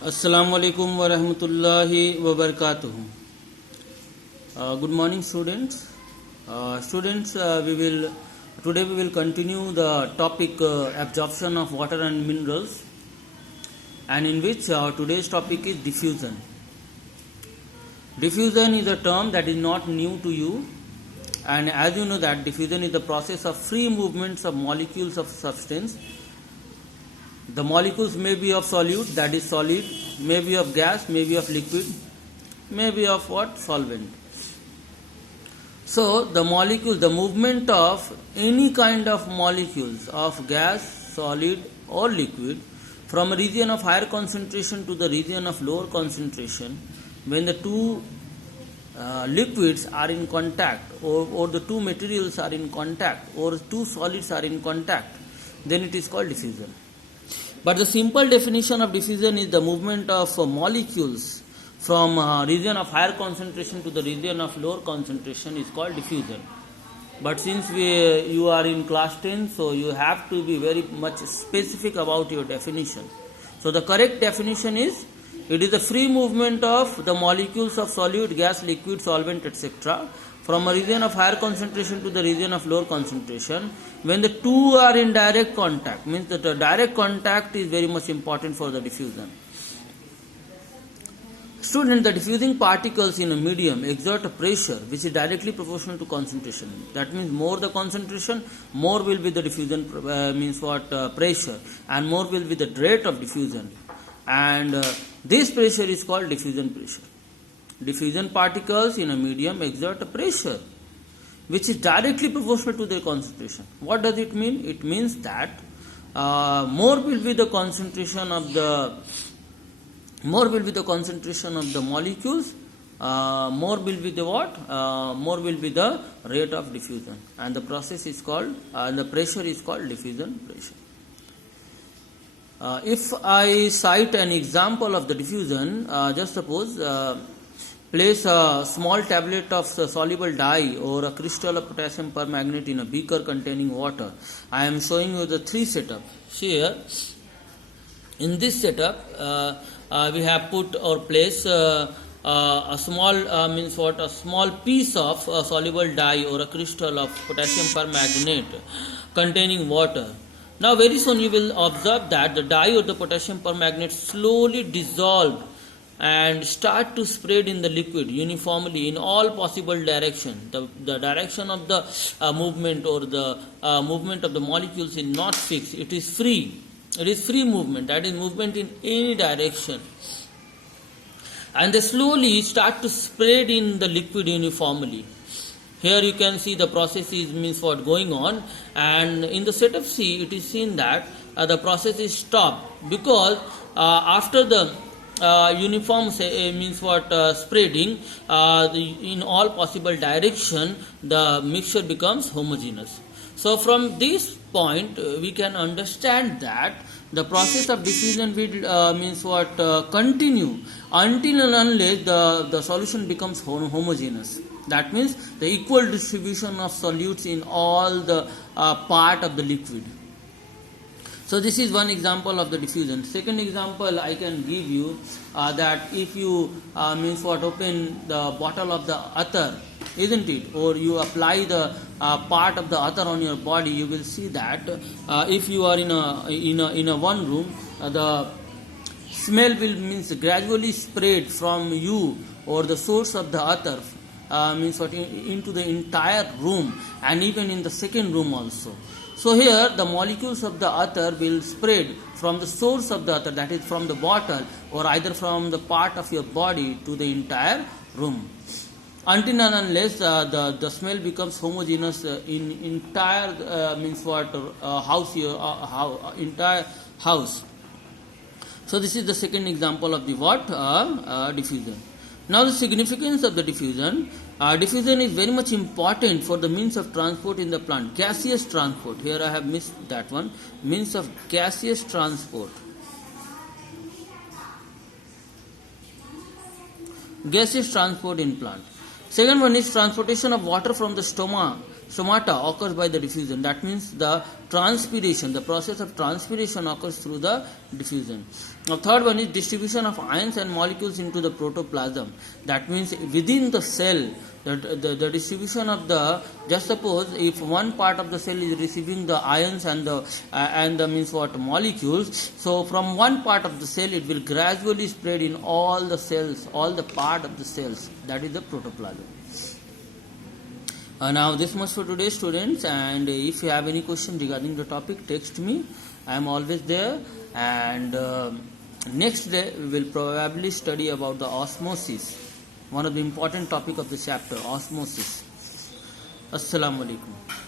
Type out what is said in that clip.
Assalamu alaikum wa rahmatullahi wa barakatuh. Good morning, students. Today we will continue the topic absorption of water and minerals, and in which today's topic is diffusion. Diffusion is a term that is not new to you, and as you know that diffusion is the process of free movements of molecules of substance. The molecules may be of solute, that is solid, may be of gas, may be of liquid, may be of what? Solvent. So the movement of any kind of molecules of gas, solid or liquid from a region of higher concentration to the region of lower concentration, when the two liquids are in contact, or the two materials are in contact, or two solids are in contact, then it is called diffusion. But the simple definition of diffusion is the movement of molecules from region of higher concentration to the region of lower concentration is called diffusion. But since you are in class 10, so you have to be very much specific about your definition. So the correct definition is, it is the free movement of the molecules of solute, gas, liquid, solvent, etc. from a region of higher concentration to the region of lower concentration, when the two are in direct contact. Means that the direct contact is very much important for the diffusion. Student, the diffusing particles in a medium exert a pressure which is directly proportional to concentration. That means more the concentration, more will be the diffusion pressure, and more will be the rate of diffusion. And this pressure is called diffusion pressure. Diffusion particles in a medium exert a pressure which is directly proportional to their concentration. What does it mean? It means that more will be the concentration of the molecules, more will be the what? More will be the rate of diffusion, and the process is called, the pressure is called diffusion pressure. If I cite an example of the diffusion, just suppose place a small tablet of soluble dye or a crystal of potassium permanganate in a beaker containing water. I am showing you the three setup. Here, in this setup, we have put or place a small a small piece of soluble dye or a crystal of potassium permanganate containing water. Now very soon you will observe that the dye or the potassium permanganate slowly dissolve and start to spread in the liquid uniformly in all possible directions. The direction of the movement or the movement of the molecules is not fixed. It is free. It is free movement. That is movement in any direction. And they slowly start to spread in the liquid uniformly. Here you can see the process is going on, and in the setup C it is seen that the process is stopped, because after the uniform spreading in all possible direction, the mixture becomes homogeneous. So from this point we can understand that the process of diffusion will continue until and unless the solution becomes homogeneous. That means the equal distribution of solutes in all the part of the liquid. So this is one example of the diffusion. Second example I can give you, that if you open the bottle of the attar, isn't it, or you apply the part of the attar on your body, you will see that if you are in a one room, the smell will gradually spread from you or the source of the attar into the entire room, and even in the second room also. So here the molecules of the attar will spread from the source of the attar, that is from the bottle or either from the part of your body, to the entire room, until and unless the smell becomes homogeneous in entire entire house. So this is the second example of the diffusion. Now the significance of the diffusion. Diffusion is very much important for the means of transport in the plant. Gaseous transport. Here I have missed that one. Means of gaseous transport. Gaseous transport in plant. Second one is transportation of water from the stoma Stomata occurs by the diffusion. That means the transpiration, the process of transpiration occurs through the diffusion. Now third one is distribution of ions and molecules into the protoplasm. That means within the cell, the distribution of the, just suppose if one part of the cell is receiving the ions and the means what, molecules, so from one part of the cell it will gradually spread in all the cells, all the part of the cells. That is the protoplasm. Now this much for today, students, and if you have any question regarding the topic, text me. I am always there. And next day we will probably study about the osmosis, one of the important topic of the chapter, osmosis. Assalamu alaikum.